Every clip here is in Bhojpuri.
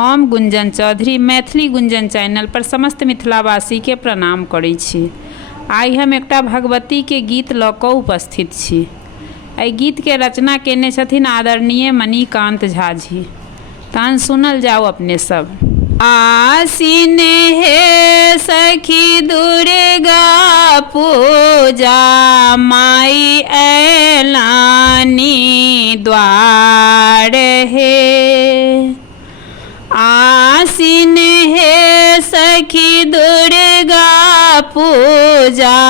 हम गुंजन चौधरी मैथिली गुंजन चैनल पर समस्त मिथिलावासी के प्रणाम करै छी। आइ हम एकटा भगवती के गीत लऽ कऽ उपस्थित छी। एहि गीत के रचना केने छथिन आदरणीय मणिकांत झा जी। तहन सुनल जाओ अपने सब। आसीन हे सखी दुर्गा पूजा माई ऐलानी द्वार हे। आसीन हे सखी दुर्गा पूजा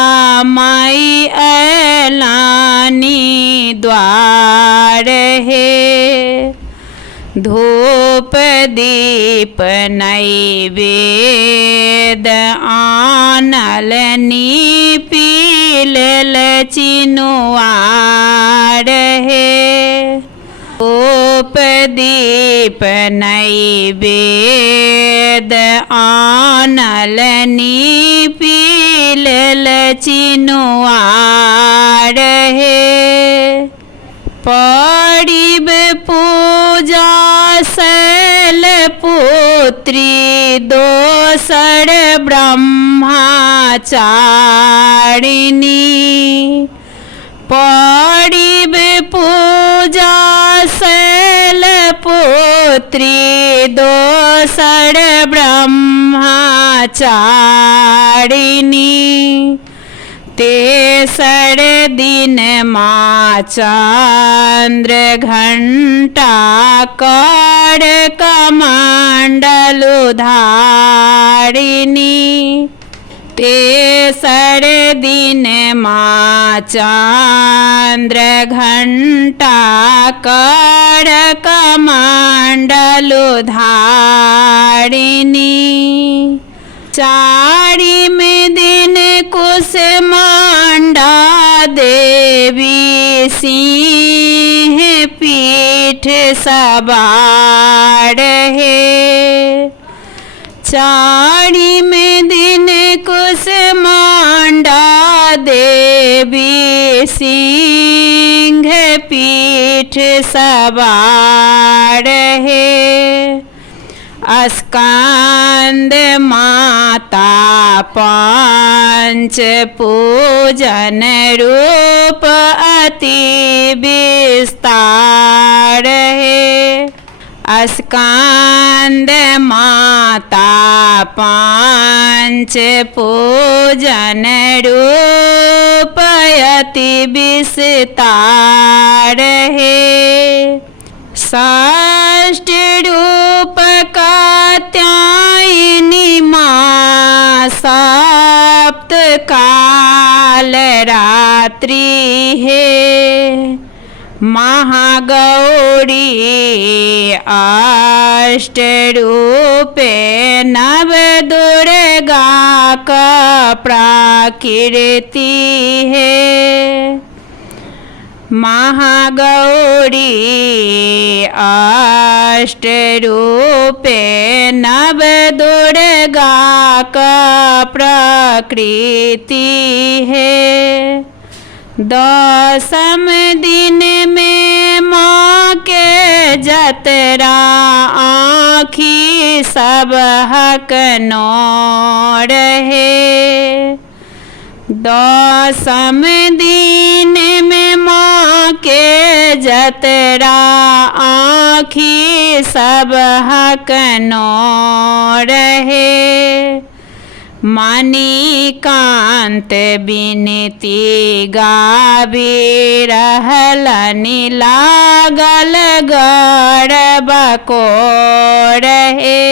माई ऐलानी द्वार हे। धूप दीप नैवेद आनल नीपील चिनुआर हे। धूप दीप नैवेद आनल नीपील चिनुआर हे। पड़िब पूजा शैलपुत्री दोसर ब्रह्मचारिणी। पड़िब पूजा शैलपुत्री दोसर ब्रह्मचारिणी। तेसर दिन माँ चंद्र घंटा कर कमंडल धारिणी। तेसर दिन माँ चंद्र घंटा कर कमंडल धारिणी। चारिम दिन कुसमांडा देवी सिंह पीठ सवार हे। चारिम दिन कुसमांडा देवी सिंह पीठ सवार हे। स्कंद माता पंच पूजन रूप अति विस्तार है। स्कंद माता पंच पूजन रूप अति विस्तार है। षष्ठ रूप कात्यायनी माँ सप्त काल रात्रि है। महागौरी अष्ट रूपे नव दुर्गा का प्रकृति है। महागौरी अष्ट रूपे नव दुर्गा का प्रकृति है। दसम दिन में माँ के जतरा आँखी सब हक नौर है। दसम दिन में माँ के जतरा आँखी सब हक नौर है। मणिकांत बिनती गाबी रहलनि लागल गौर बकोर हे।